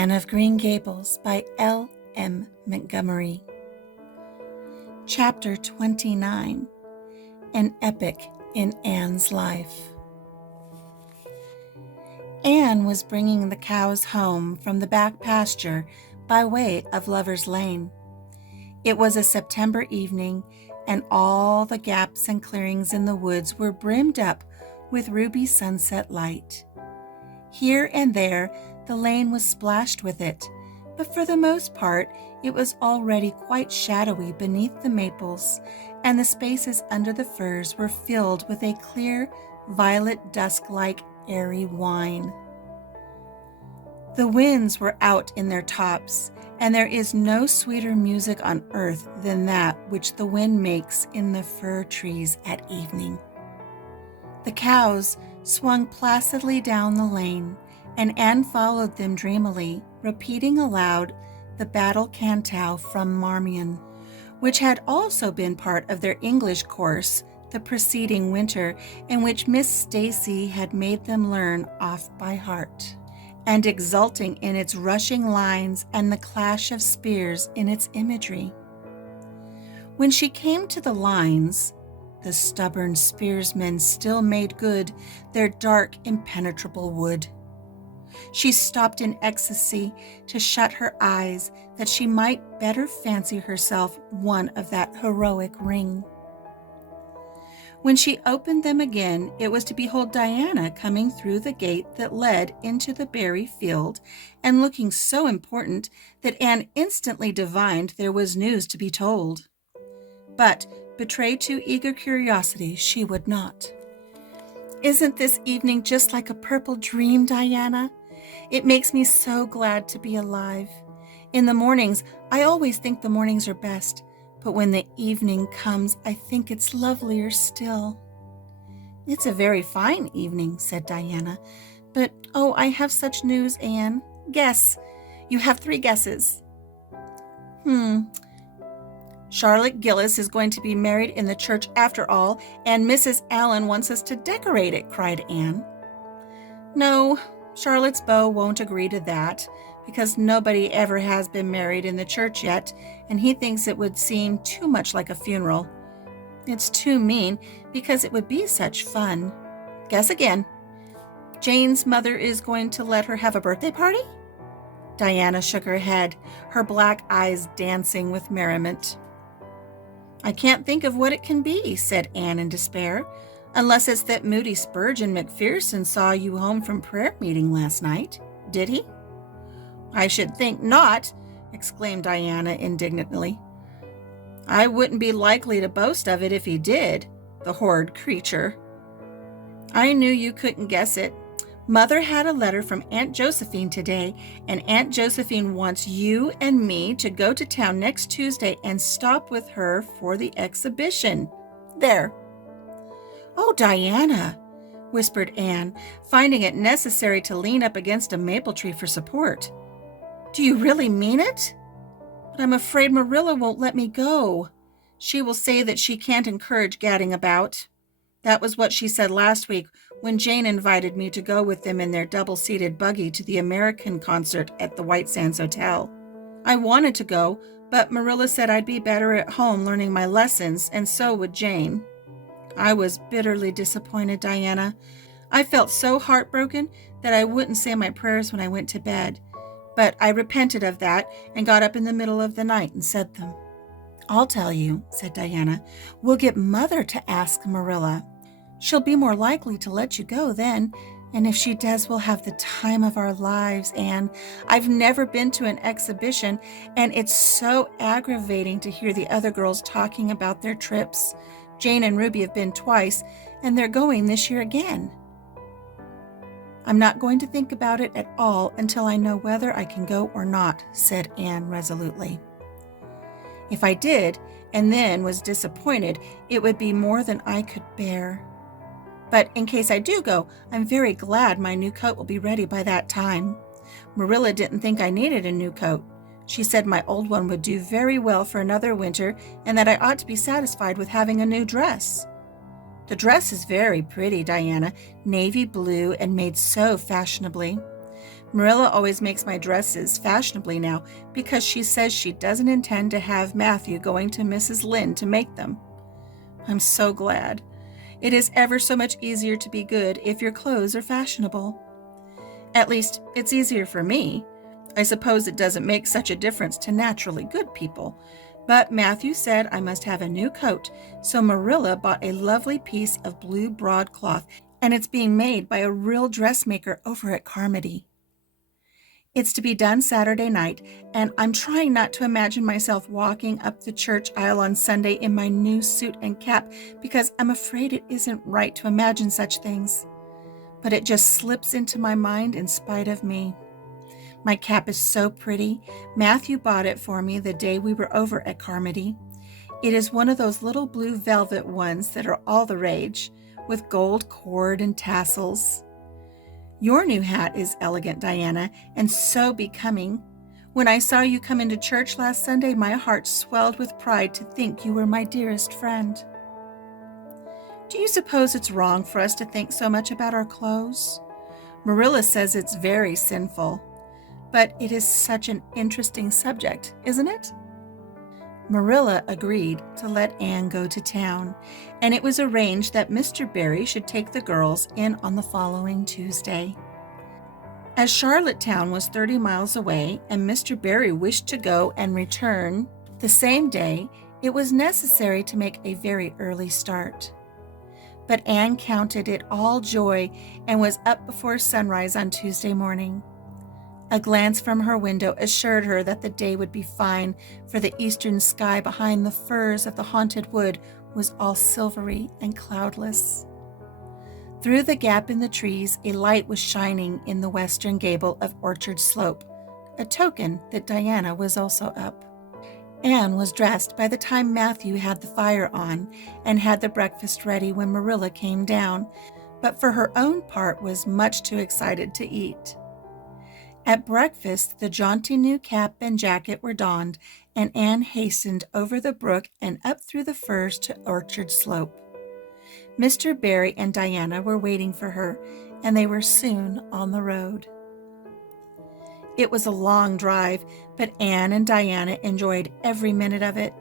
Anne of Green Gables by L. M. Montgomery. Chapter 29. An Epic in Anne's Life. Anne was bringing the cows home from the back pasture by way of Lover's Lane. It was a September evening, and all the gaps and clearings in the woods were brimmed up with ruby sunset light. Here and there, the lane was splashed with it, but for the most part, it was already quite shadowy beneath the maples, and the spaces under the firs were filled with a clear, violet dusk-like airy wine. The winds were out in their tops, and there is no sweeter music on earth than that which the wind makes in the fir trees at evening. The cows swung placidly down the lane, and Anne followed them dreamily, repeating aloud the battle canto from Marmion, which had also been part of their English course the preceding winter, and which Miss Stacy had made them learn off by heart, and exulting in its rushing lines and the clash of spears in its imagery. When she came to the lines, the stubborn spearsmen still made good their dark, impenetrable wood. She stopped in ecstasy to shut her eyes that she might better fancy herself one of that heroic ring. When she opened them again, it was to behold Diana coming through the gate that led into the berry field, and looking so important that Anne instantly divined there was news to be told. But betray too eager curiosity she would not. "Isn't this evening just like a purple dream, Diana? It makes me so glad to be alive. In the mornings, I always think the mornings are best, but when the evening comes, I think it's lovelier still." "It's a very fine evening," said Diana. "But, oh, I have such news, Anne. Guess. You have 3 guesses." Charlotte Gillis is going to be married in the church after all, and Mrs. Allen wants us to decorate it," cried Anne. "No, Charlotte's beau won't agree to that, because nobody ever has been married in the church yet, and he thinks it would seem too much like a funeral. It's too mean, because it would be such fun. Guess again. Jane's mother is going to let her have a birthday party?" Diana shook her head, her black eyes dancing with merriment. "I can't think of what it can be," said Anne in despair, "unless it's that Moody Spurgeon McPherson saw you home from prayer meeting last night. Did he?" "I should think not," exclaimed Diana indignantly. "I wouldn't be likely to boast of it if he did, the horrid creature. I knew you couldn't guess it. Mother had a letter from Aunt Josephine today, and Aunt Josephine wants you and me to go to town next Tuesday and stop with her for the exhibition. There." "Oh, Diana," whispered Anne, finding it necessary to lean up against a maple tree for support. "Do you really mean it? But I'm afraid Marilla won't let me go. She will say that she can't encourage gadding about. That was what she said last week when Jane invited me to go with them in their double-seated buggy to the American concert at the White Sands Hotel. I wanted to go, but Marilla said I'd be better at home learning my lessons, and so would Jane. I was bitterly disappointed, Diana. I felt so heartbroken that I wouldn't say my prayers when I went to bed, but I repented of that and got up in the middle of the night and said them." "I'll tell you," said Diana. "We'll get Mother to ask Marilla. She'll be more likely to let you go then, and if she does, we'll have the time of our lives, Anne. I've never been to an exhibition, and it's so aggravating to hear the other girls talking about their trips. Jane and Ruby have been twice, and they're going this year again." "I'm not going to think about it at all until I know whether I can go or not," said Anne resolutely. "If I did, and then was disappointed, it would be more than I could bear. But in case I do go, I'm very glad my new coat will be ready by that time. Marilla didn't think I needed a new coat. She said my old one would do very well for another winter, and that I ought to be satisfied with having a new dress. The dress is very pretty, Diana, navy blue and made so fashionably. Marilla always makes my dresses fashionably now because she says she doesn't intend to have Matthew going to Mrs. Lynde to make them. I'm so glad. It is ever so much easier to be good if your clothes are fashionable. At least, it's easier for me. I suppose it doesn't make such a difference to naturally good people. But Matthew said I must have a new coat, so Marilla bought a lovely piece of blue broadcloth, and it's being made by a real dressmaker over at Carmody. It's to be done Saturday night, and I'm trying not to imagine myself walking up the church aisle on Sunday in my new suit and cap because I'm afraid it isn't right to imagine such things. But it just slips into my mind in spite of me. My cap is so pretty. Matthew bought it for me the day we were over at Carmody. It is one of those little blue velvet ones that are all the rage, with gold cord and tassels. Your new hat is elegant, Diana, and so becoming. When I saw you come into church last Sunday, my heart swelled with pride to think you were my dearest friend. Do you suppose it's wrong for us to think so much about our clothes? Marilla says it's very sinful, but it is such an interesting subject, isn't it? Marilla agreed to let Anne go to town, and it was arranged that Mr. Barry should take the girls in on the following Tuesday. As Charlottetown was 30 miles away and Mr. Barry wished to go and return the same day, it was necessary to make a very early start. But Anne counted it all joy and was up before sunrise on Tuesday morning. A glance from her window assured her that the day would be fine, for the eastern sky behind the firs of the haunted wood was all silvery and cloudless. Through the gap in the trees, a light was shining in the western gable of Orchard Slope, a token that Diana was also up. Anne was dressed by the time Matthew had the fire on and had the breakfast ready when Marilla came down, but for her own part was much too excited to eat. At breakfast, the jaunty new cap and jacket were donned, and Anne hastened over the brook and up through the firs to Orchard Slope. Mr. Barry and Diana were waiting for her, and they were soon on the road. It was a long drive, but Anne and Diana enjoyed every minute of it.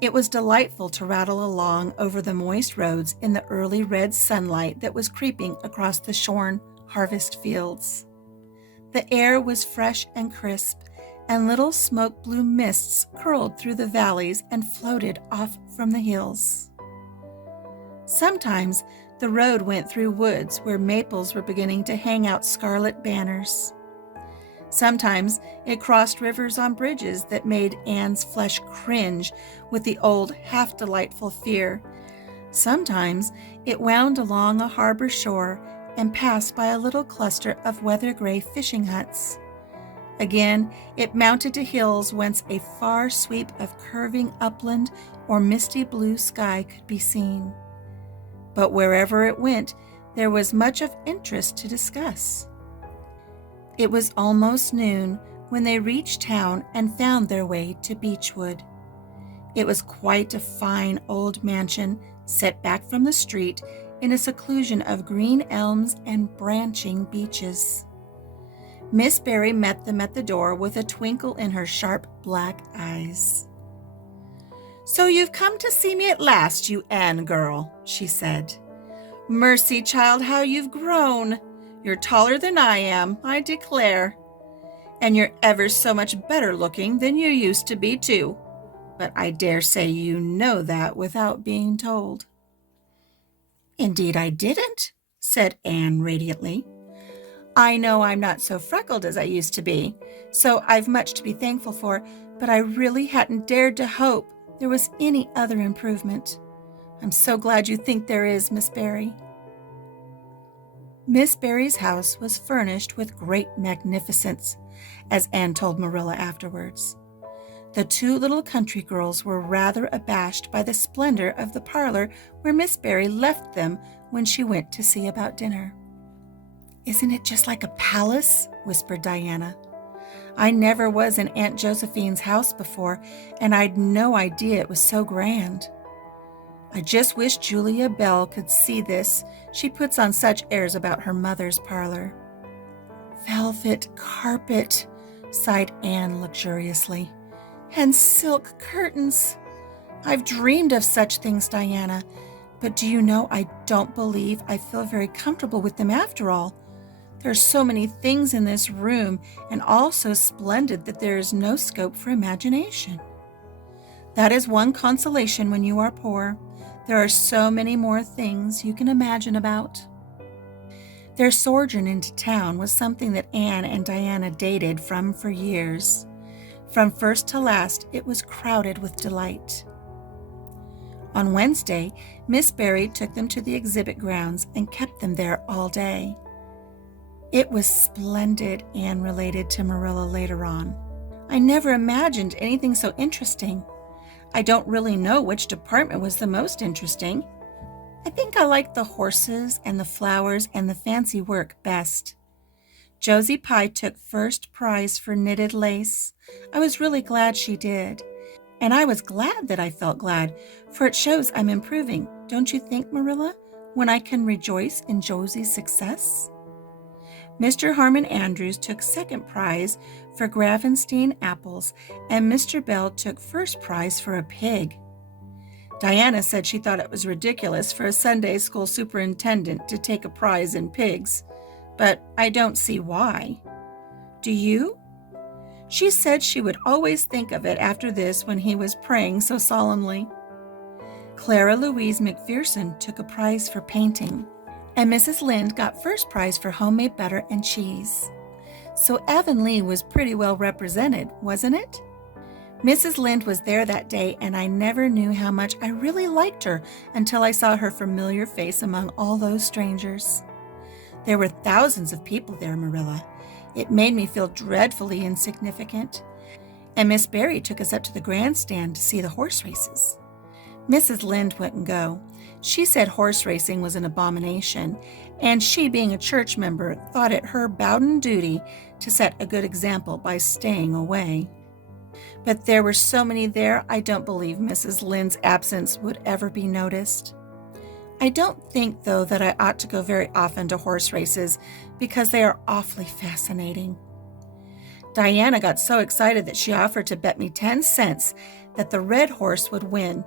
It was delightful to rattle along over the moist roads in the early red sunlight that was creeping across the shorn harvest fields. The air was fresh and crisp, and little smoke-blue mists curled through the valleys and floated off from the hills. Sometimes the road went through woods where maples were beginning to hang out scarlet banners. Sometimes it crossed rivers on bridges that made Anne's flesh cringe with the old half-delightful fear. Sometimes it wound along a harbor shore and passed by a little cluster of weather-gray fishing huts. Again, it mounted to hills whence a far sweep of curving upland or misty blue sky could be seen. But wherever it went, there was much of interest to discuss. It was almost noon when they reached town and found their way to Beechwood. It was quite a fine old mansion set back from the street in a seclusion of green elms and branching beeches. Ms.Barry met them at the door with a twinkle in her sharp black eyes. "So you've come to see me at last, you Anne girl," she said. "Mercy, child, how you've grown! You're taller than I am, I declare. And you're ever so much better looking than you used to be, too. But I dare say you know that without being told." "Indeed I didn't," said Anne radiantly. "I know I'm not so freckled as I used to be, so I've much to be thankful for, but I really hadn't dared to hope there was any other improvement. I'm so glad you think there is, Miss Barry." Miss Barry's house was furnished with great magnificence, as Anne told Marilla afterwards. The two little country girls were rather abashed by the splendor of the parlor where Miss Barry left them when she went to see about dinner. "Isn't it just like a palace?" whispered Diana. "I never was in Aunt Josephine's house before, and I'd no idea it was so grand. I just wish Julia Bell could see this. She puts on such airs about her mother's parlor." velvet carpet," sighed Anne luxuriously. "And silk curtains. I've dreamed of such things, Diana, but do you know I don't believe I feel very comfortable with them after all. There's so many things in this room and all so splendid that there is no scope for imagination." "That is one consolation when you are poor. There are so many more things you can imagine about." Their sojourn into town was something that Anne and Diana dated from for years. From first to last, it was crowded with delight. On Wednesday, Ms.Barry took them to the exhibit grounds and kept them there all day. "It was splendid," Anne related to Marilla later on. "I never imagined anything so interesting. I don't really know which department was the most interesting. I think I liked the horses and the flowers and the fancy work best. Josie Pye took first prize for knitted lace. I was really glad she did. And I was glad that I felt glad, for it shows I'm improving, don't you think, Marilla, when I can rejoice in Josie's success? Mr. Harmon Andrews took second prize for Gravenstein apples, and Mr. Bell took first prize for a pig. Diana said she thought it was ridiculous for a Sunday school superintendent to take a prize in pigs, but I don't see why. Do you? She said she would always think of it after this when he was praying so solemnly. Clara Louise McPherson took a prize for painting, and Mrs. Lynde got first prize for homemade butter and cheese. So Avonlea was pretty well represented, wasn't it? Mrs. Lynde was there that day, and I never knew how much I really liked her until I saw her familiar face among all those strangers. There were thousands of people there, Marilla. It made me feel dreadfully insignificant. And Miss Barry took us up to the grandstand to see the horse races. Mrs. Lynde wouldn't go. She said horse racing was an abomination, and she, being a church member, thought it her bounden duty to set a good example by staying away. But there were so many there, I don't believe Mrs. Lynde's absence would ever be noticed. I don't think, though, that I ought to go very often to horse races because they are awfully fascinating. Diana got so excited that she offered to bet me 10 cents that the red horse would win.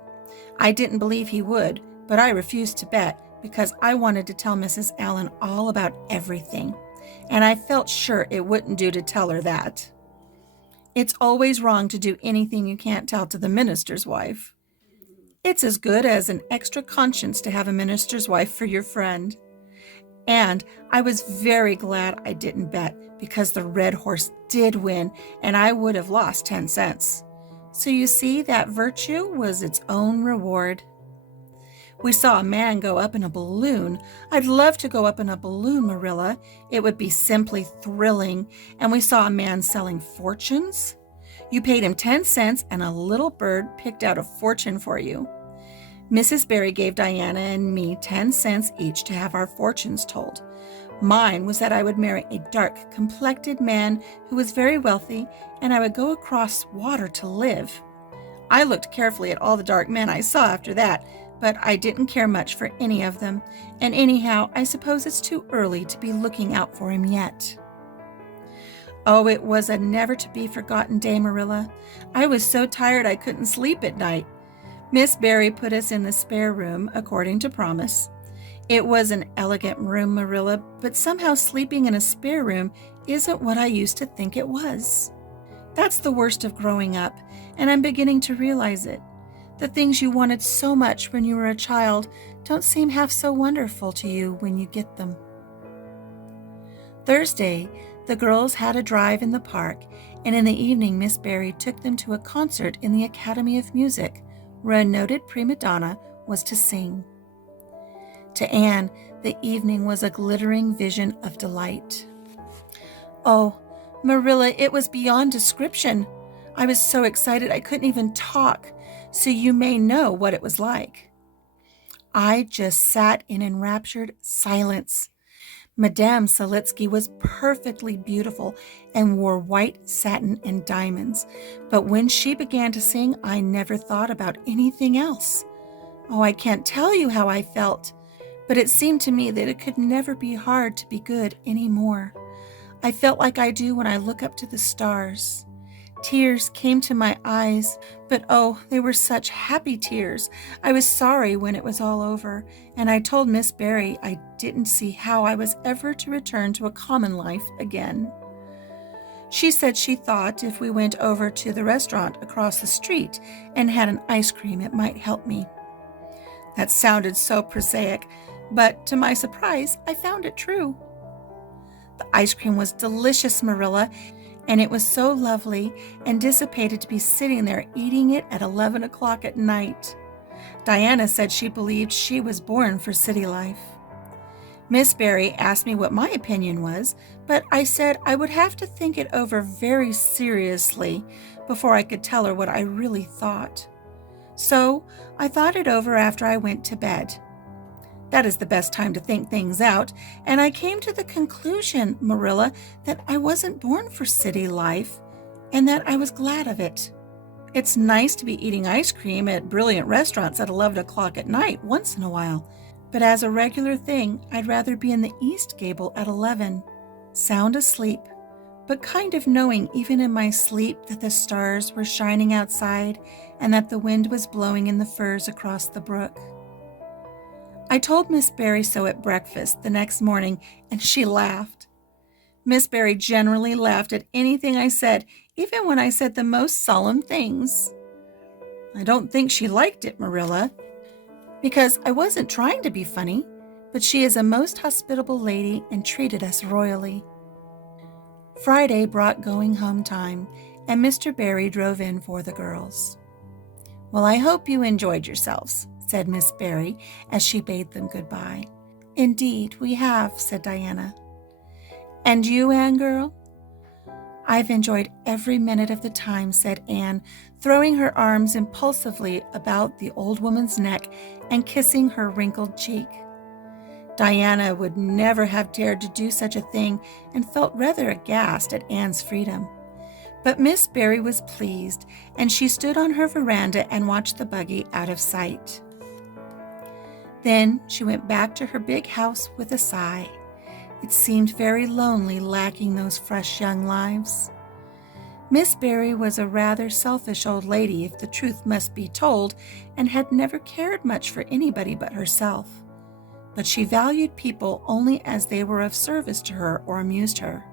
I didn't believe he would, but I refused to bet because I wanted to tell Mrs. Allen all about everything, and I felt sure it wouldn't do to tell her that. It's always wrong to do anything you can't tell to the minister's wife. It's as good as an extra conscience to have a minister's wife for your friend. And I was very glad I didn't bet because the red horse did win and I would have lost 10 cents. So you see, that virtue was its own reward. We saw a man go up in a balloon. I'd love to go up in a balloon, Marilla. It would be simply thrilling. And we saw a man selling fortunes. You paid him 10 cents and a little bird picked out a fortune for you. Mrs. Barry gave Diana and me 10 cents each to have our fortunes told. Mine was that I would marry a dark-complected man who was very wealthy, and I would go across water to live. I looked carefully at all the dark men I saw after that, but I didn't care much for any of them, and anyhow, I suppose it's too early to be looking out for him yet. Oh, it was a never-to-be-forgotten day, Marilla. I was so tired I couldn't sleep at night. Miss Barry put us in the spare room, according to promise. It was an elegant room, Marilla, but somehow sleeping in a spare room isn't what I used to think it was. That's the worst of growing up, and I'm beginning to realize it. The things you wanted so much when you were a child don't seem half so wonderful to you when you get them. Thursday, the girls had a drive in the park, and in the evening Miss Barry took them to a concert in the Academy of Music, where a noted prima donna was to sing. To Anne, the evening was a glittering vision of delight. Oh, Marilla, it was beyond description. I was so excited I couldn't even talk, so you may know what it was like. I just sat in enraptured silence. Madame Selitsky was perfectly beautiful and wore white satin and diamonds, but when she began to sing, I never thought about anything else. Oh, I can't tell you how I felt, but it seemed to me that it could never be hard to be good anymore. I felt like I do when I look up to the stars. Tears came to my eyes, but oh, they were such happy tears. I was sorry when it was all over, and I told Miss Barry I didn't see how I was ever to return to a common life again. She said she thought if we went over to the restaurant across the street and had an ice cream, it might help me. That sounded so prosaic, but to my surprise, I found it true. The ice cream was delicious, Marilla, and it was so lovely and dissipated to be sitting there eating it at 11 o'clock at night. Diana said she believed she was born for city life. Miss Barry asked me what my opinion was, but I said I would have to think it over very seriously before I could tell her what I really thought. So I thought it over after I went to bed. That is the best time to think things out, and I came to the conclusion, Marilla, that I wasn't born for city life, and that I was glad of it. It's nice to be eating ice cream at brilliant restaurants at 11 o'clock at night once in a while, but as a regular thing, I'd rather be in the East Gable at 11, sound asleep, but kind of knowing even in my sleep that the stars were shining outside and that the wind was blowing in the firs across the brook. I told Miss Barry so at breakfast the next morning, and she laughed. Miss Barry generally laughed at anything I said, even when I said the most solemn things. I don't think she liked it, Marilla, because I wasn't trying to be funny, but she is a most hospitable lady and treated us royally. Friday brought going home time, and Mr. Barry drove in for the girls. "Well, I hope you enjoyed yourselves," said Miss Barry as she bade them goodbye. "Indeed, we have," said Diana. "And you, Anne girl?" "I've enjoyed every minute of the time," said Anne, throwing her arms impulsively about the old woman's neck and kissing her wrinkled cheek. Diana would never have dared to do such a thing and felt rather aghast at Anne's freedom. But Miss Barry was pleased, and she stood on her veranda and watched the buggy out of sight. Then she went back to her big house with a sigh. It seemed very lonely lacking those fresh young lives. Miss Barry was a rather selfish old lady, if the truth must be told, and had never cared much for anybody but herself. But she valued people only as they were of service to her or amused her.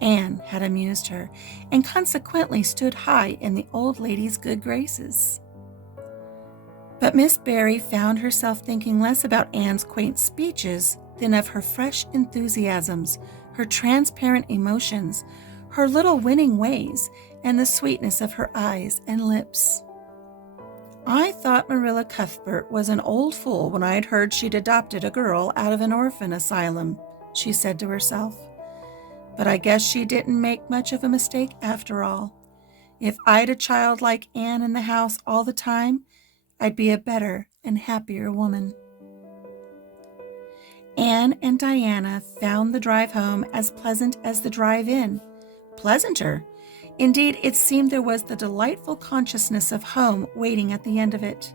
Anne had amused her, and consequently stood high in the old lady's good graces. But Miss Barry found herself thinking less about Anne's quaint speeches than of her fresh enthusiasms, her transparent emotions, her little winning ways, and the sweetness of her eyes and lips. "I thought Marilla Cuthbert was an old fool when I'd heard she'd adopted a girl out of an orphan asylum," she said to herself. "But I guess she didn't make much of a mistake after all. If I'd a child like Anne in the house all the time, I'd be a better and happier woman." Anne and Diana found the drive home as pleasant as the drive in. Pleasanter. Indeed, it seemed there was the delightful consciousness of home waiting at the end of it.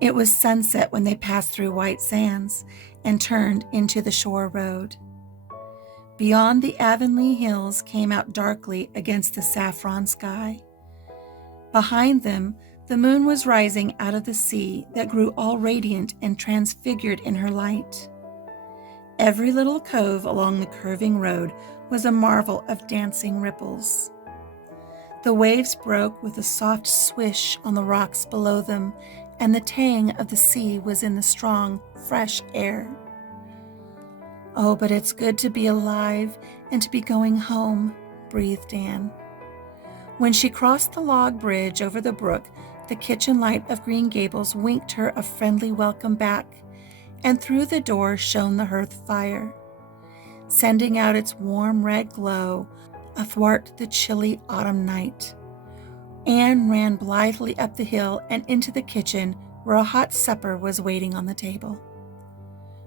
It was sunset when they passed through White Sands and turned into the shore road. Beyond, the Avonlea hills came out darkly against the saffron sky. Behind them, the moon was rising out of the sea that grew all radiant and transfigured in her light. Every little cove along the curving road was a marvel of dancing ripples. The waves broke with a soft swish on the rocks below them, and the tang of the sea was in the strong, fresh air. "Oh, but it's good to be alive and to be going home," breathed Anne. When she crossed the log bridge over the brook, the kitchen light of Green Gables winked her a friendly welcome back, and through the door shone the hearth fire, sending out its warm red glow athwart the chilly autumn night. Anne ran blithely up the hill and into the kitchen, where a hot supper was waiting on the table.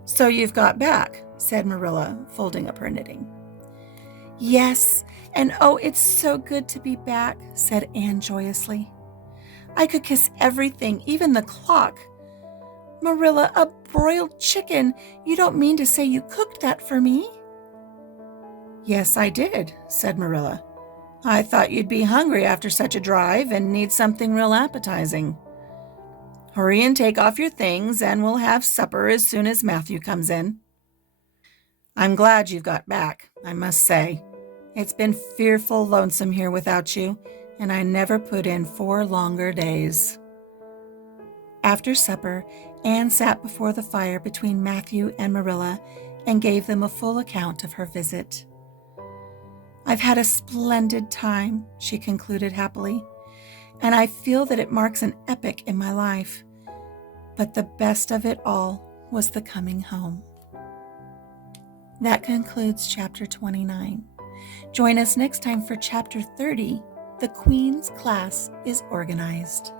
"So you've got back," said Marilla, folding up her knitting. "Yes, and oh, it's so good to be back," said Anne joyously. "I could kiss everything, even the clock. Marilla, a broiled chicken! You don't mean to say you cooked that for me?" Yes, I did, said Marilla. I thought you'd be hungry after such a drive and need something real appetizing. Hurry and take off your things, and we'll have supper as soon as Matthew comes in. I'm glad you've got back, I must say. It's been fearful lonesome here without you, and I never put in 4 longer days. After supper, Anne sat before the fire between Matthew and Marilla and gave them a full account of her visit. I've had a splendid time, she concluded happily, and I feel that it marks an epoch in my life. But the best of it all was the coming home. That concludes chapter 29. Join us next time for chapter 30, The Queen's Class is Organized.